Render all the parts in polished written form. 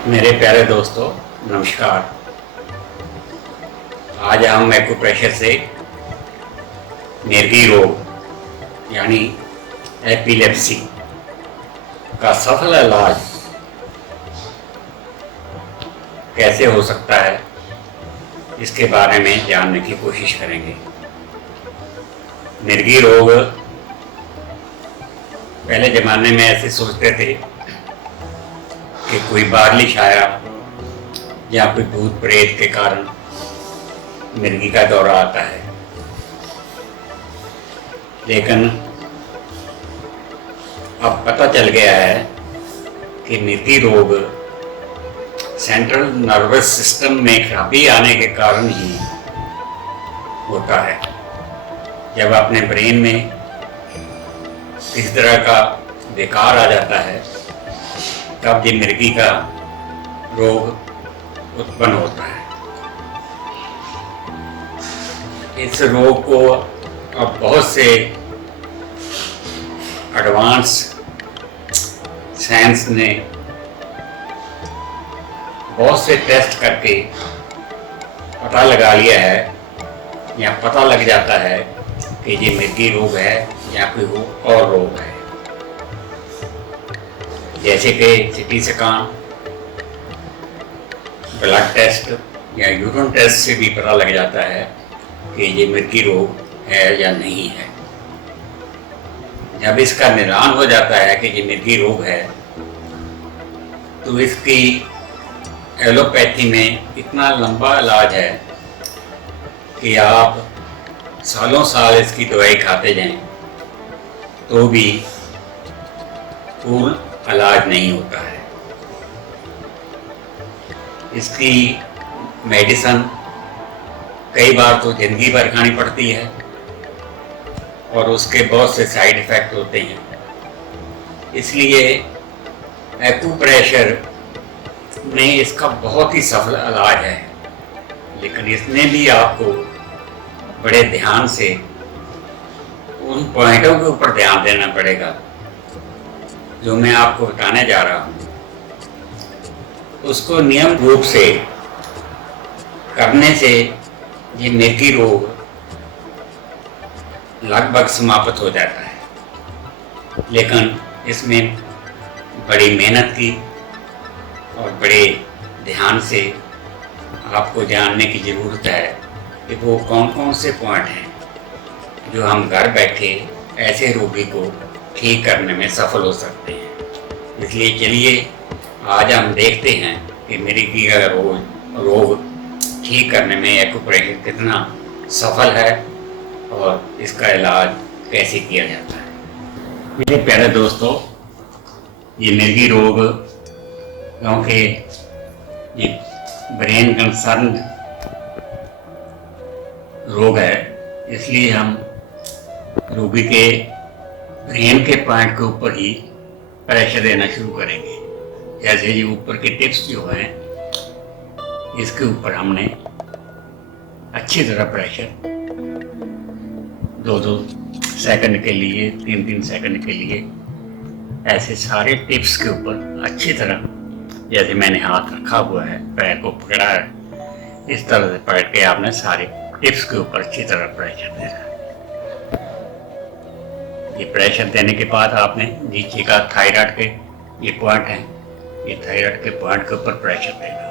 मेरे प्यारे दोस्तों, नमस्कार। आज हम एक्यूप्रेशर से मिर्गी रोग यानी एपिलेप्सी का सफल इलाज कैसे हो सकता है, इसके बारे में जानने की कोशिश करेंगे। मिर्गी रोग पहले ज़माने में ऐसे सोचते थे कि कोई बाहरी छाया या कोई भूत प्रेत के कारण मिर्गी का दौरा आता है, लेकिन अब पता चल गया है कि मिर्गी रोग सेंट्रल नर्वस सिस्टम में खराबी आने के कारण ही होता है। जब अपने ब्रेन में इस तरह का विकार आ जाता है, तब ये मिर्गी का रोग उत्पन्न होता है। इस रोग को अब बहुत से एडवांस साइंस ने बहुत से टेस्ट करके पता लगा लिया है या पता लग जाता है कि ये मिर्गी रोग है या कोई और रोग है। जैसे कि सीटी स्कैन, ब्लड टेस्ट या यूरिन टेस्ट से भी पता लग जाता है कि ये मिर्गी रोग है या नहीं है। जब इसका निदान हो जाता है कि ये मिर्गी रोग है, तो इसकी एलोपैथी में इतना लंबा इलाज है कि आप सालों साल इसकी दवाई खाते जाएं तो भी पूर्ण इलाज नहीं होता है। इसकी मेडिसिन कई बार तो जिंदगी भर खानी पड़ती है और उसके बहुत से साइड इफ़ेक्ट होते हैं। इसलिए एक्यूप्रेशर में इसका बहुत ही सफल इलाज है, लेकिन इसमें भी आपको बड़े ध्यान से उन पॉइंटों के ऊपर ध्यान देना पड़ेगा जो मैं आपको बताने जा रहा हूँ। उसको नियम रूप से करने से ये मिर्गी रोग लगभग समाप्त हो जाता है, लेकिन इसमें बड़ी मेहनत की और बड़े ध्यान से आपको जानने की ज़रूरत है कि वो कौन कौन से पॉइंट हैं जो हम घर बैठे ऐसे रोगी को ठीक करने में सफल हो सकते हैं। इसलिए चलिए आज हम देखते हैं कि मिर्गी का रोग ठीक करने में एक्यूप्रेशर कितना सफल है और इसका इलाज कैसे किया जाता है। मेरे प्यारे दोस्तों, ये मिर्गी रोग क्योंकि ये ब्रेन कंसर्न रोग है, इसलिए हम रोगी के ब्रेन के पॉइंट के ऊपर ही प्रेशर देना शुरू करेंगे। जैसे ये ऊपर के टिप्स जो हैं, इसके ऊपर हमने अच्छी तरह प्रेशर 2-2 सेकंड के लिए, 3-3 सेकंड के लिए ऐसे सारे टिप्स के ऊपर अच्छी तरह, जैसे मैंने हाथ रखा हुआ है, पैर को पकड़ा है, इस तरह से पकड़ के आपने सारे टिप्स के ऊपर अच्छी तरह प्रेशर देना है। ये प्रेशर देने के बाद आपने नीचे का थायराइड के ये पॉइंट है, ये थायराइड के पॉइंट के ऊपर प्रेशर देना है।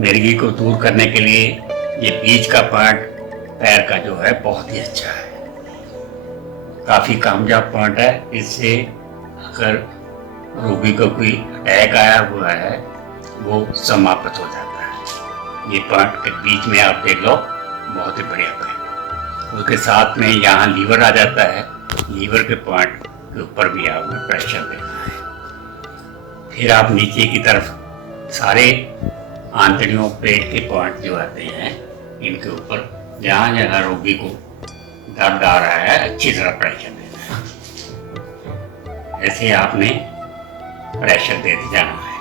मिर्गी को दूर करने के लिए ये बीच का पॉइंट पैर का जो है बहुत ही अच्छा है, काफ़ी कामयाब पॉइंट है। इससे अगर रोगी को कोई अटैक आया हुआ है वो समाप्त हो जाता है। ये पॉइंट के बीच में आप देख लो, बहुत ही बढ़िया पॉइंट। उसके साथ में यहाँ लीवर आ जाता है, लीवर के पॉइंट के ऊपर भी आपने प्रेशर देना है। फिर आप नीचे की तरफ सारे आंतड़ियों, पेट के पॉइंट जो आते हैं, इनके ऊपर जहाँ जहाँ रोगी को दर्द आ रहा है अच्छी तरह प्रेशर देना है। ऐसे आपने प्रेशर देते जाना है।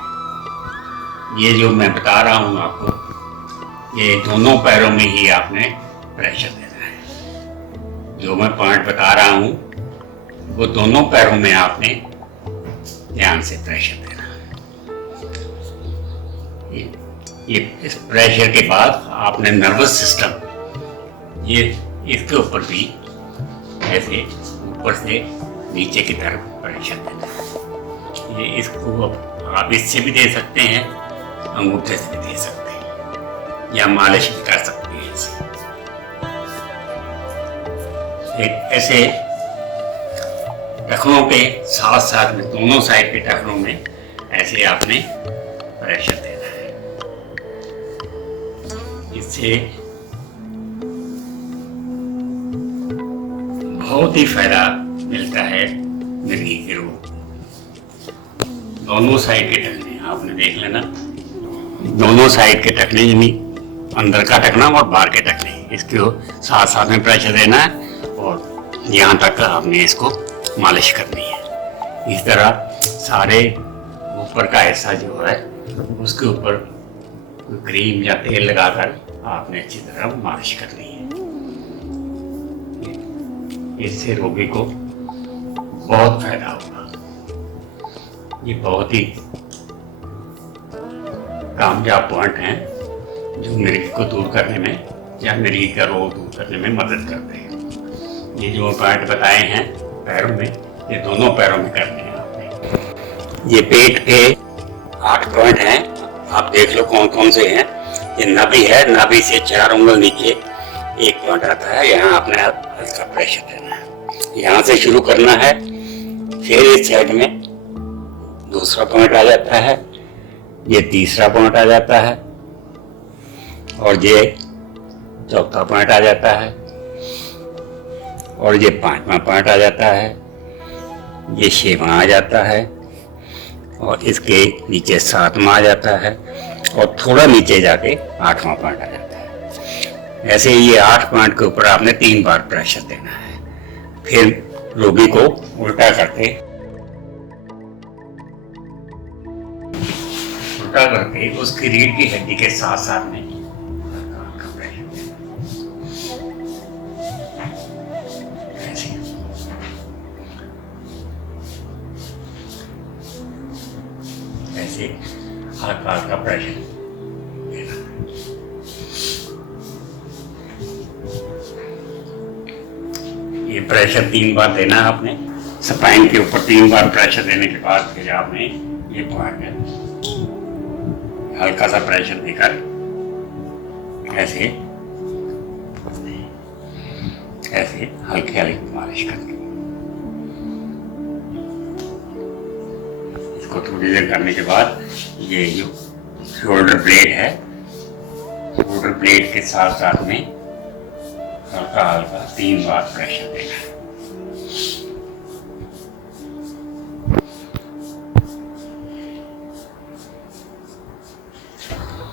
ये जो मैं बता रहा हूँ आपको, ये दोनों पैरों में ही आपने प्रेशर देना है। जो मैं पॉइंट बता रहा हूँ वो दोनों पैरों में आपने ध्यान से प्रेशर देना। ये इस प्रेशर के बाद आपने नर्वस सिस्टम, ये इसके ऊपर भी ऐसे ऊपर से नीचे की तरफ प्रेशर देना। ये इसको आप इससे भी दे सकते हैं, अंगूठे से भी दे सकते हैं, या मालिश भी कर सकते हैं इसे। एक ऐसे टखनों के साथ साथ में दोनों साइड के टखनों में ऐसे आपने प्रेशर देना है। इससे बहुत ही फायदा मिलता है मिर्गी के रोग। दोनों साइड के टखने आपने देख लेना, दोनों साइड के टखने, यानी अंदर का टखना और बाहर के टखने, इसको साथ साथ में प्रेशर देना है और यहाँ तक आपने इसको मालिश करनी है। इस तरह सारे ऊपर का हिस्सा जो है उसके ऊपर क्रीम या तेल लगाकर आपने अच्छी तरह मालिश करनी है। इससे रोगी को बहुत फायदा होगा। ये बहुत ही कामयाब पॉइंट हैं जो मिर्गी को दूर करने में या मिर्गी का रोग दूर करने में मदद करते हैं। ये जो पॉइंट बताए हैं पैरों में, ये दोनों पैरों में करने हैं आपने। ये पेट के 8 पॉइंट हैं, आप देख लो कौन कौन से हैं। ये नाभि है, नाभि से 4 उंगल नीचे एक पॉइंट आता है, यहाँ आपने हल्का प्रेशर देना है। यहाँ से शुरू करना है, फिर इस साइड में दूसरा पॉइंट आ जाता है, ये तीसरा पॉइंट आ जाता है, और ये चौथा पॉइंट आ जाता है, और ये 5वां पॉइंट आ जाता है, ये 6वां आ जाता है, और इसके नीचे 7वां आ जाता है, और थोड़ा नीचे जाके 8वां पॉइंट आ जाता है। ऐसे ये 8 पॉइंट के ऊपर आपने 3 बार प्रेशर देना है। फिर रोगी को उल्टा करके उसकी रीढ़ की हड्डी के साथ साथ में ऐसे हल्का हल्का प्रेशर देना। ये प्रेशर 3 बार देना है आपने। स्पाइन के ऊपर 3 बार प्रेशर देने के बाद फिर आपने ये पॉइंट हल्का सा प्रेशर देकर ऐसे ऐसे हल्के हल्के मालिश करनी। इसको थोड़ी देर करने के बाद ये जो शोल्डर ब्लेड है, शोल्डर ब्लेड के साथ साथ में हल्का हल्का 3 बार प्रेशर देना है।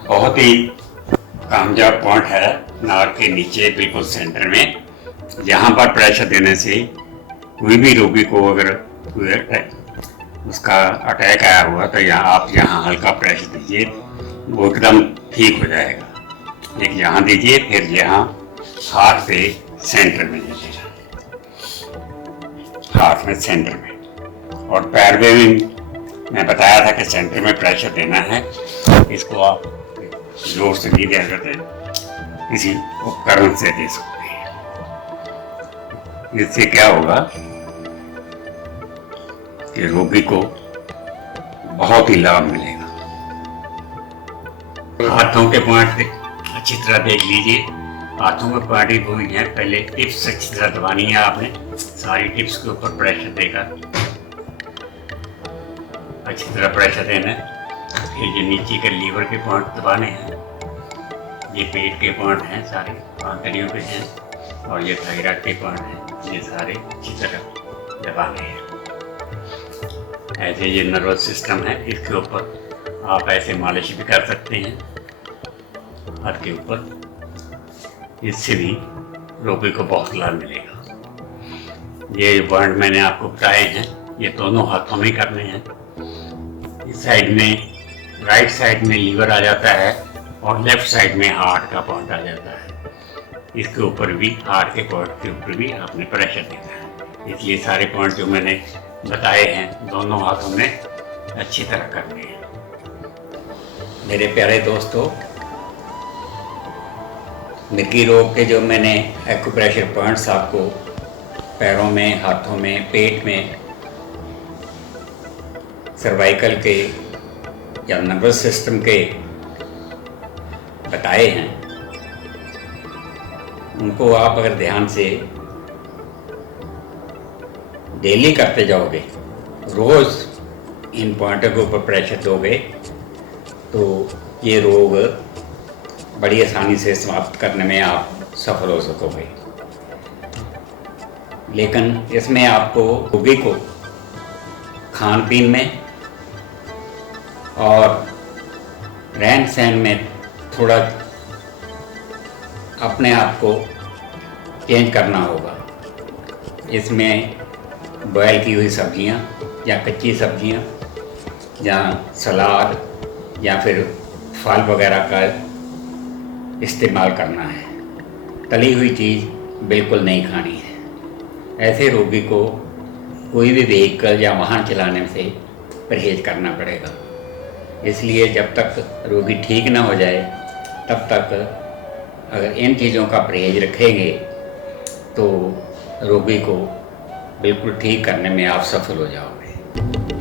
बहुत ही कामयाब पॉइंट है नाक के नीचे बिल्कुल सेंटर में। यहाँ पर प्रेशर देने से कोई भी रोगी को अगर उसका अटैक आया हुआ तो आप यहाँ हल्का प्रेशर दीजिए, वो एकदम ठीक हो जाएगा। एक यहाँ दीजिए, फिर यहाँ हाथ पे सेंटर में दीजिएगा, हाथ में सेंटर में, और पैर में भी मैं बताया था कि सेंटर में प्रेशर देना है। इसको आप जोर से नहीं दे सकते, किसी उपकरण से दे सकते हैं। इससे क्या होगा कि रोगी को बहुत ही लाभ मिलेगा। हाथों के पॉइंट अच्छी तरह देख लीजिए। हाथों के पॉइंट हुई है, पहले टिप्स अच्छी तरह दबानी है आपने, सारी टिप्स के ऊपर प्रेशर देकर अच्छी तरह प्रेशर देना है। फिर ये नीचे के लीवर के पॉइंट दबाने हैं, ये पेट के पॉइंट हैं, सारे आंतड़ियों के हैं, और ये थायराइड के पॉइंट हैं, ये सारे अच्छी तरह दबाने हैं। ऐसे ये नर्वस सिस्टम है, इसके ऊपर आप ऐसे मालिश भी कर सकते हैं हाथ के ऊपर। इससे भी रोगी को बहुत लाभ मिलेगा। ये पॉइंट मैंने आपको बताए हैं, ये दोनों हाथों में करने हैं। इस साइड में, राइट साइड में लीवर आ जाता है, और लेफ्ट साइड में हार्ट का पॉइंट आ जाता है। इसके ऊपर भी, हार्ट के पॉइंट के ऊपर भी आपने प्रेशर देना है। इसलिए सारे पॉइंट जो मैंने बताए हैं दोनों हाथों में अच्छी तरह करने हैं। मेरे प्यारे दोस्तों, मिर्गी रोग के जो मैंने एक्यूप्रेशर पॉइंट्स आपको पैरों में, हाथों में, पेट में, सर्वाइकल के या नर्वस सिस्टम के बताए हैं, उनको आप अगर ध्यान से डेली करते जाओगे, रोज़ इन पॉइंटों के ऊपर प्रेशर दोगे, तो ये रोग बड़ी आसानी से समाप्त करने में आप सफल हो सकोगे। लेकिन इसमें आपको रोगी को खान पीन में और रहन सहन में थोड़ा अपने आप को चेंज करना होगा। इसमें बॉयल की हुई सब्जियां या कच्ची सब्जियां या सलाद या फिर फल वगैरह का इस्तेमाल करना है। तली हुई चीज़ बिल्कुल नहीं खानी है। ऐसे रोगी को कोई भी व्हीकल या वाहन चलाने से परहेज करना पड़ेगा। इसलिए जब तक रोगी ठीक ना हो जाए तब तक अगर इन चीज़ों का परहेज रखेंगे तो रोगी को बिल्कुल ठीक करने में आप सफल हो जाओगे।